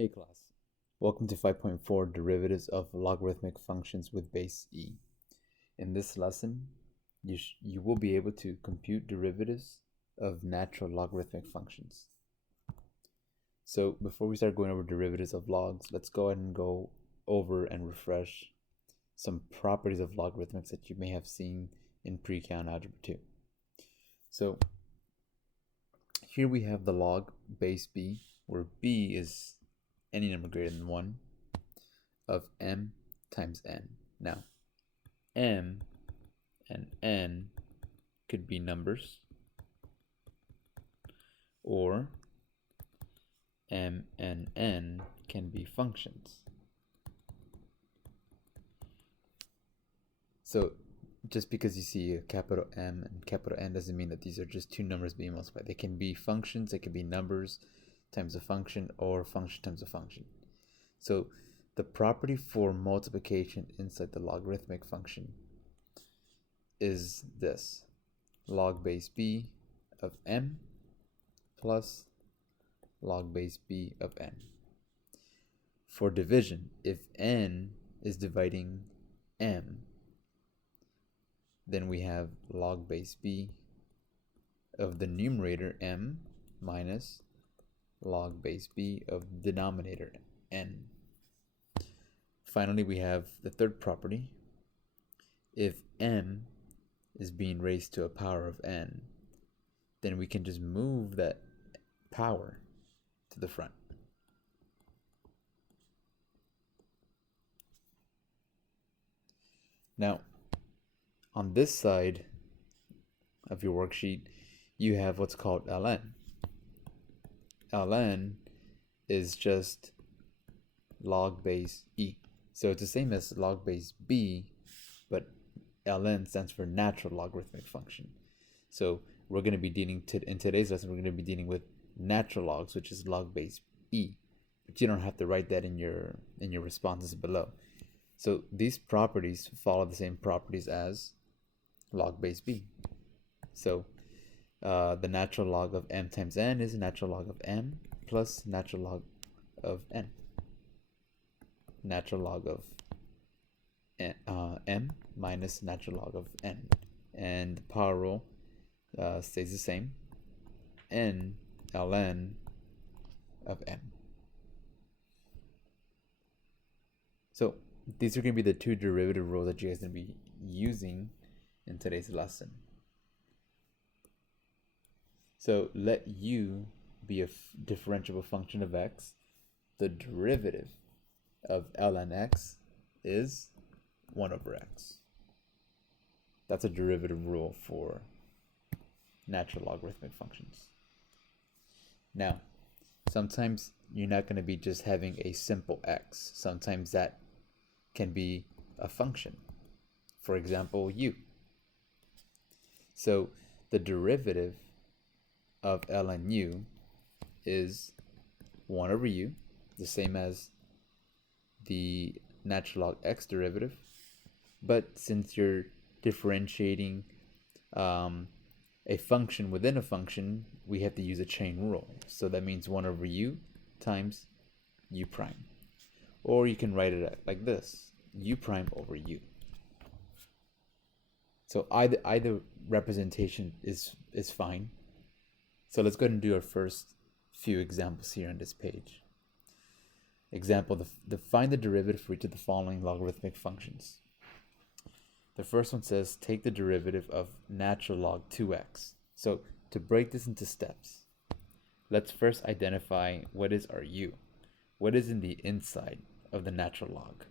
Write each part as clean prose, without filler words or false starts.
Hey class, welcome to 5.4 Derivatives of Logarithmic Functions with Base E. In this lesson, you will be able to compute derivatives of natural logarithmic functions. So before we start going over derivatives of logs, let's go ahead and go over and refresh some properties of logarithmics that you may have seen in pre-Cal Algebra 2. So here we have the log base b, where b is any number greater than 1 of m times n. Now, m and n could be numbers, or m and n can be functions. So just because you see a capital M and capital N doesn't mean that these are just two numbers being multiplied. They can be functions, they can be numbers times a function, or function times a function. So the property for multiplication inside the logarithmic function is this: log base b of m plus log base b of n. For division, if n is dividing m, then we have log base b of the numerator m minus log base b of denominator n. Finally, we have the third property. If m is being raised to a power of n, then we can just move that power to the front. Now, on this side of your worksheet, you have what's called ln. ln is just log base e. So it's the same as log base b, but ln stands for natural logarithmic function. So we're going to be dealing in today's lesson, we're going to be dealing with natural logs, which is log base e. But you don't have to write that in your responses below. So these properties follow the same properties as log base b. So the natural log of m times n is natural log of m plus natural log of n. Natural log of m minus natural log of n. And the power rule stays the same. N ln of m. So these are going to be the two derivative rules that you guys are going to be using in today's lesson. So let u be a differentiable function of x. The derivative of ln x is 1 over x. That's a derivative rule for natural logarithmic functions. Now, sometimes you're not going to be just having a simple x. Sometimes that can be a function. For example, u. So the derivative of ln u is 1 over u, the same as the natural log x derivative. But since you're differentiating a function within a function, we have to use a chain rule. So that means 1 over u times u prime. Or you can write it like this: u prime over u. So either representation is fine. So let's go ahead and do our first few examples here on this page. Example, find the derivative for each of the following logarithmic functions. The first one says take the derivative of natural log 2x. So to break this into steps, let's first identify what is our u. What is in the inside of the natural log?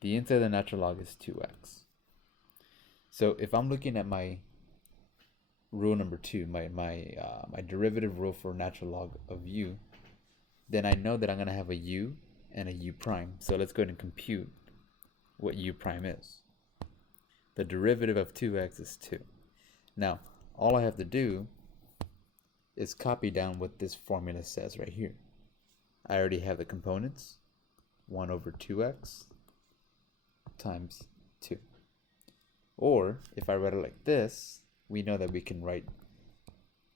The inside of the natural log is 2x. So if I'm looking at my rule number 2, my derivative rule for natural log of u, then I know that I'm going to have a u and a u prime. So let's go ahead and compute what u prime is. The derivative of 2x is 2. Now, all I have to do is copy down what this formula says right here. I already have the components, 1 over 2x times 2. Or, if I write it like this, we know that we can write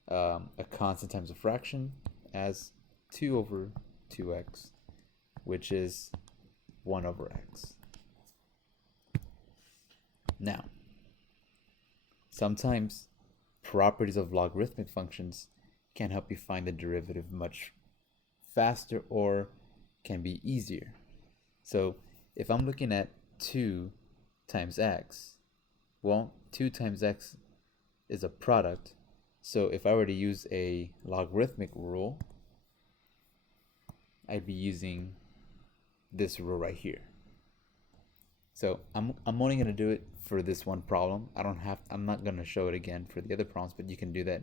a constant times a fraction as 2 over 2x, which is 1 over x. Now, sometimes properties of logarithmic functions can help you find the derivative much faster or can be easier. So if I'm looking at 2 times x, well, 2 times x is a product. So if I were to use a logarithmic rule, I'd be using this rule right here. So I'm only going to do it for this one problem. I'm not going to show it again for the other problems, but you can do that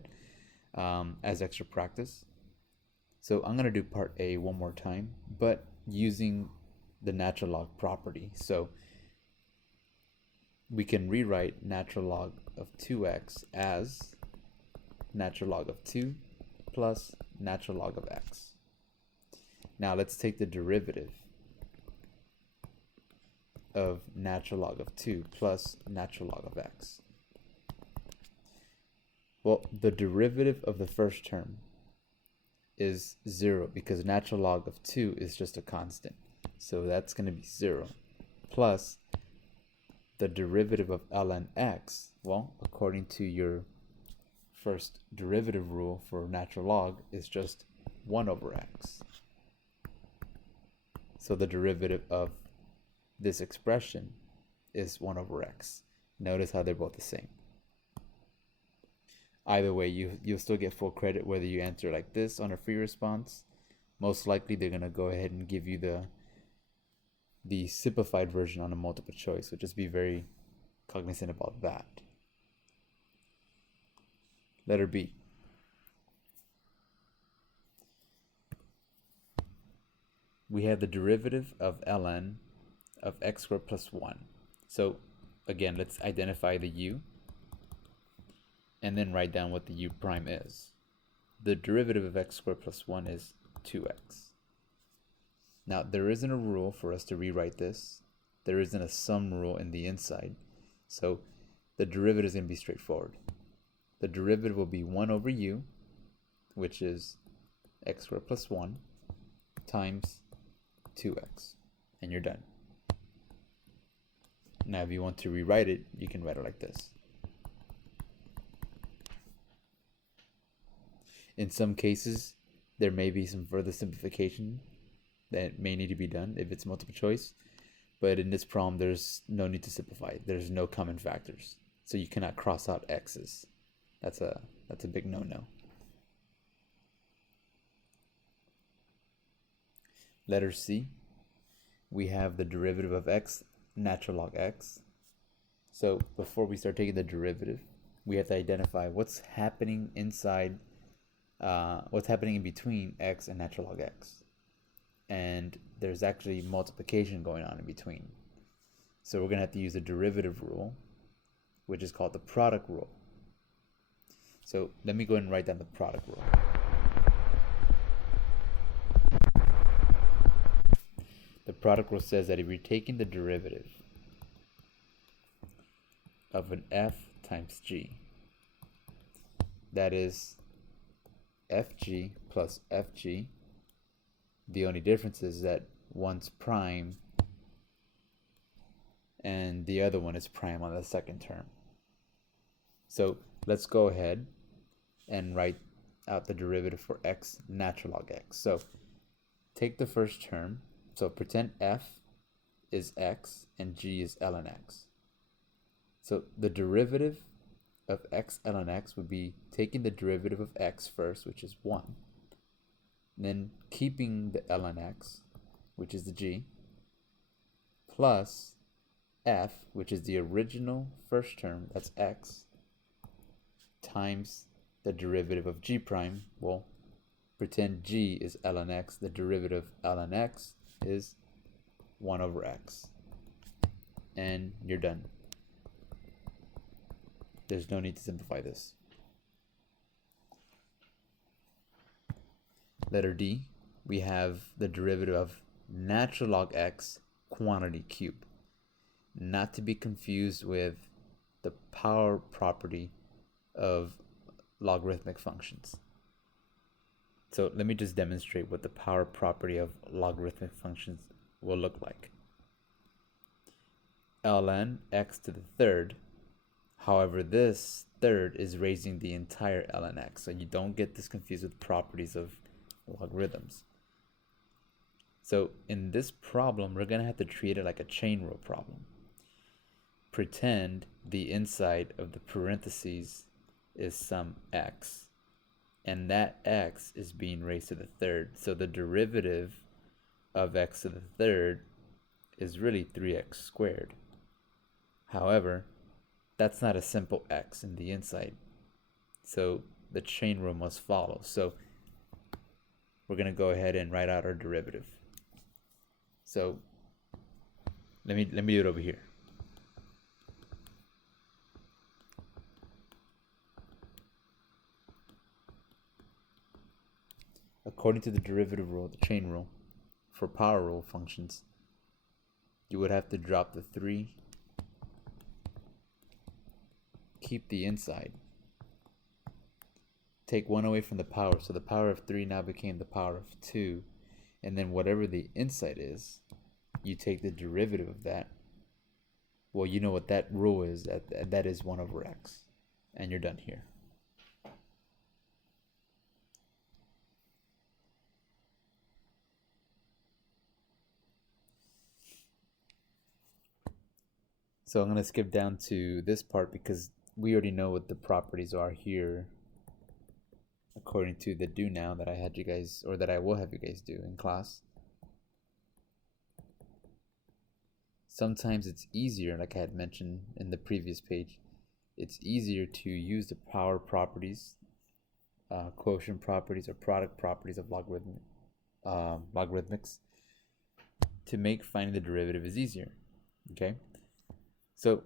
as extra practice. So I'm going to do part A one more time, but using the natural log property. So we can rewrite natural log of 2x as natural log of 2 plus natural log of x. Now let's take the derivative of natural log of 2 plus natural log of x. Well, the derivative of the first term is 0 because natural log of 2 is just a constant. So that's going to be 0 plus the derivative of ln x. Well, according to your first derivative rule for natural log, is just 1 over x. So the derivative of this expression is 1 over x. Notice how they're both the same. Either way, you'll still get full credit whether you answer like this on a free response. Most likely they're going to go ahead and give you the simplified version on a multiple choice, so just be very cognizant about that. Letter B. We have the derivative of ln of x squared plus 1. So again, let's identify the u and then write down what the u prime is. The derivative of x squared plus 1 is 2x. Now, there isn't a rule for us to rewrite this. There isn't a sum rule in the inside. So the derivative is going to be straightforward. The derivative will be 1 over u, which is x squared plus 1, times 2x. And you're done. Now, if you want to rewrite it, you can write it like this. In some cases, there may be some further simplification that may need to be done if it's multiple choice. But in this problem, there's no need to simplify it. There's no common factors. So you cannot cross out x's. That's a big no-no. Letter C, we have the derivative of x, natural log x. So before we start taking the derivative, we have to identify what's happening inside, what's happening in between x and natural log x. And there's actually multiplication going on in between. So we're going to have to use a derivative rule, which is called the product rule. So let me go ahead and write down the product rule. The product rule says that if you're taking the derivative of an f times g, that is fg plus fg. The only difference is that one's prime and the other one is prime on the second term. So let's go ahead and write out the derivative for x natural log x. So take the first term. So pretend f is x and g is ln x. So the derivative of x ln x would be taking the derivative of x first, which is 1. Then keeping the ln x, which is the g, plus f, which is the original first term, that's x, times the derivative of g prime. Well, pretend g is ln x. The derivative of ln x is 1 over x. And you're done. There's no need to simplify this. Letter D, we have the derivative of natural log x quantity cubed. Not to be confused with the power property of logarithmic functions. So let me just demonstrate what the power property of logarithmic functions will look like. ln x to the third. However, this third is raising the entire ln x, so you don't get this confused with properties of logarithms. So in this problem, we're going to have to treat it like a chain rule problem. Pretend the inside of the parentheses is some x, and that x is being raised to the third. So the derivative of x to the third is really 3x squared. However, that's not a simple x in the inside, so the chain rule must follow. So we're going to go ahead and write out our derivative. So let me do it over here. According to the derivative rule, the chain rule, for power rule functions, you would have to drop the 3, keep the inside, take 1 away from the power, so the power of 3 now became the power of 2, and then whatever the inside is, you take the derivative of that. Well, you know what that rule is, that is 1 over x, and you're done here. So I'm going to skip down to this part because we already know what the properties are here according to the do now that I had you guys, or that I will have you guys do in class. Sometimes it's easier, like I had mentioned in the previous page, it's easier to use the power properties, quotient properties, or product properties of logarithmics to make finding the derivative is easier. Okay, so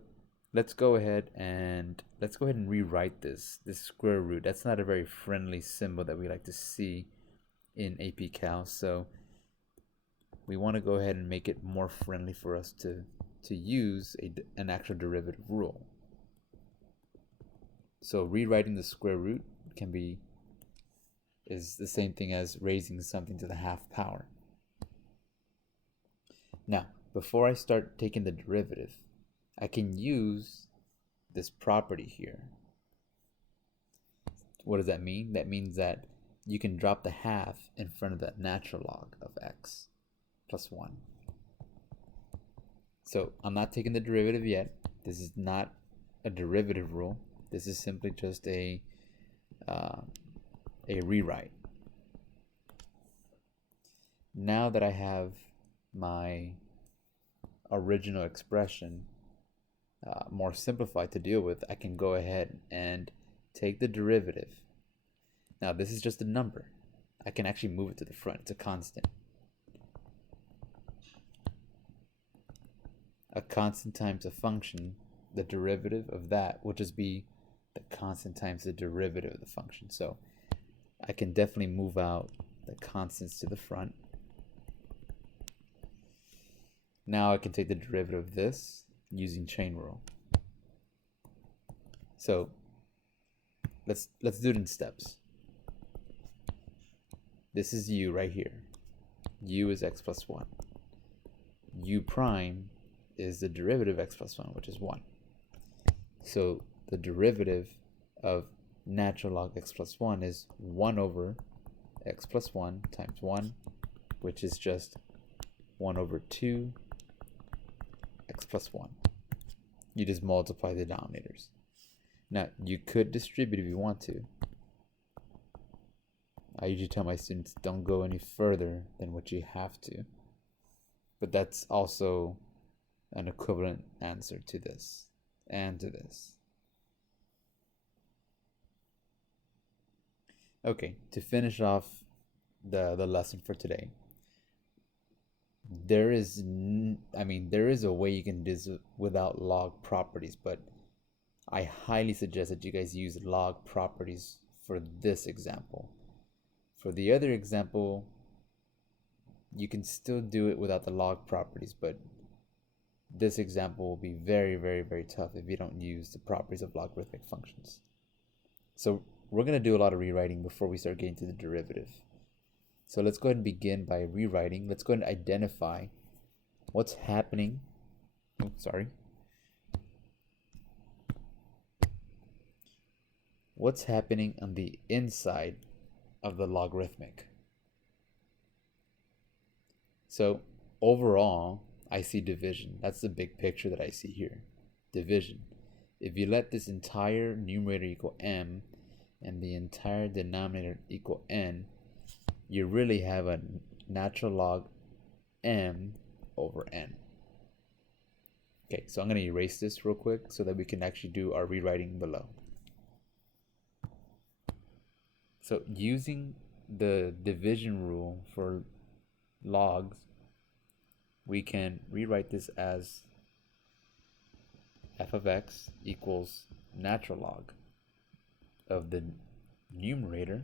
let's go ahead and rewrite this square root. That's not a very friendly symbol that we like to see in AP Cal, so we want to go ahead and make it more friendly for us to use an actual derivative rule. So rewriting the square root is the same thing as raising something to the half power. Now, before I start taking the derivative, I can use this property here. What does that mean? That means that you can drop the half in front of the natural log of x plus 1. So I'm not taking the derivative yet. This is not a derivative rule. This is simply just a rewrite. Now that I have my original expression more simplified to deal with, I can go ahead and take the derivative. Now this is just a number. I can actually move it to the front. It's a constant. A constant times a function, the derivative of that will just be the constant times the derivative of the function. So I can definitely move out the constants to the front. Now I can take the derivative of this using chain rule. So let's do it in steps. This is u right here. U is x plus 1. U prime is the derivative of x plus 1, which is 1. So the derivative of natural log x plus 1 is 1 over x plus 1 times 1, which is just 1 over 2 x plus 1. You just multiply the denominators. Now, you could distribute if you want to. I usually tell my students don't go any further than what you have to. But that's also an equivalent answer to this and to this. Okay, to finish off the lesson for today, there is a way you can do this without log properties, but I highly suggest that you guys use log properties for this example. For the other example, you can still do it without the log properties, but this example will be very, very, very tough if you don't use the properties of logarithmic functions. So we're going to do a lot of rewriting before we start getting to the derivative. So let's go ahead and begin by rewriting. Let's go ahead and identify what's happening. What's happening on the inside of the logarithmic. So overall, I see division. That's the big picture that I see here. Division. If you let this entire numerator equal m and the entire denominator equal n, you really have a natural log m over n. Okay, so I'm going to erase this real quick so that we can actually do our rewriting below. So using the division rule for logs, we can rewrite this as f of x equals natural log of the numerator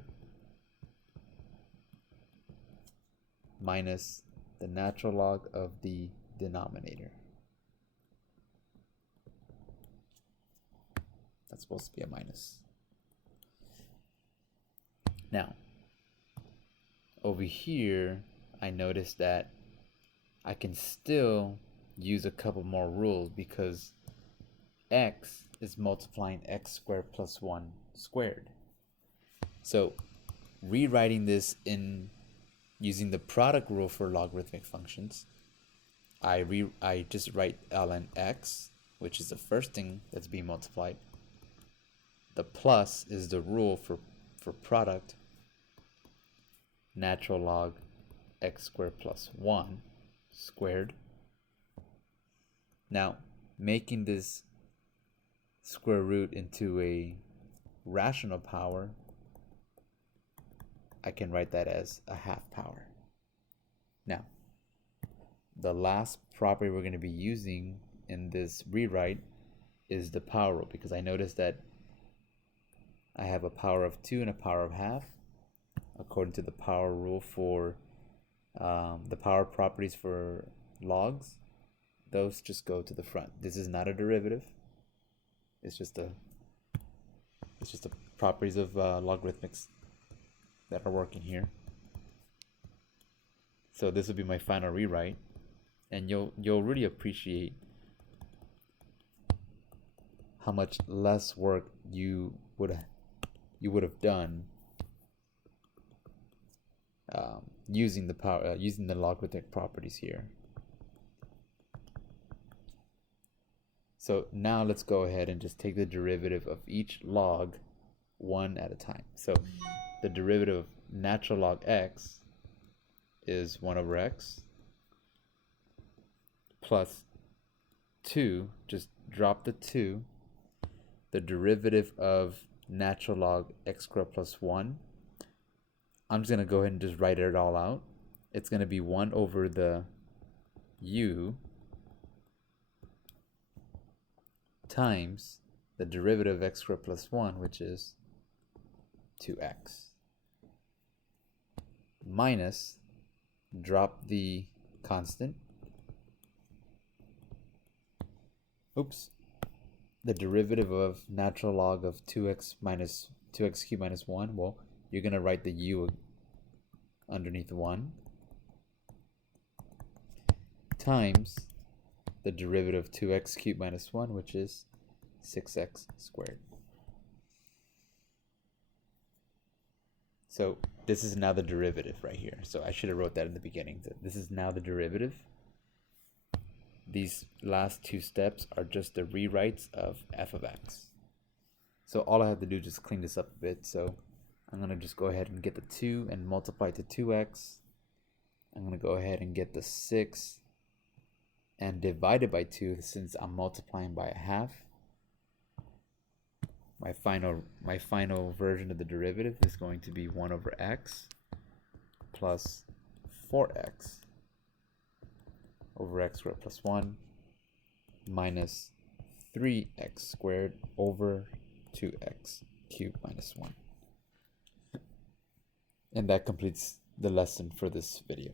minus the natural log of the denominator. That's supposed to be a minus. Now, over here, I noticed that I can still use a couple more rules because x is multiplying x squared plus 1 squared. So rewriting this in using the product rule for logarithmic functions, I just write ln x, which is the first thing that's being multiplied. The plus is the rule for product, natural log x squared plus 1 squared. Now, making this square root into a rational power, I can write that as a half power. Now, the last property we're going to be using in this rewrite is the power rule, because I noticed that I have a power of 2 and a power of half. According to the power rule for the power properties for logs, those just go to the front. This is not a derivative. It's just the properties of logarithmics that are working here. So this will be my final rewrite, and you'll really appreciate how much less work you would have done using the logarithmic properties here. So now let's go ahead and just take the derivative of each log one at a time. So the derivative of natural log x is 1 over x plus 2, just drop the 2. The derivative of natural log x squared plus 1, I'm just going to go ahead and just write it all out. It's going to be 1 over the u times the derivative of x squared plus 1, which is 2x, minus, drop the constant, the derivative of natural log of 2x minus 2x cubed minus 1, well, you're going to write the u underneath 1, times the derivative of 2x cubed minus 1, which is 6x squared. So this is now the derivative right here. So I should have wrote that in the beginning. So this is now the derivative. These last two steps are just the rewrites of f of x. So all I have to do is just clean this up a bit. So I'm going to just go ahead and get the 2 and multiply to 2x. I'm going to go ahead and get the 6 and divide it by 2 since I'm multiplying by a half. My final version of the derivative is going to be 1 over x plus 4x over x squared plus 1 minus 3x squared over 2x cubed minus 1. And that completes the lesson for this video.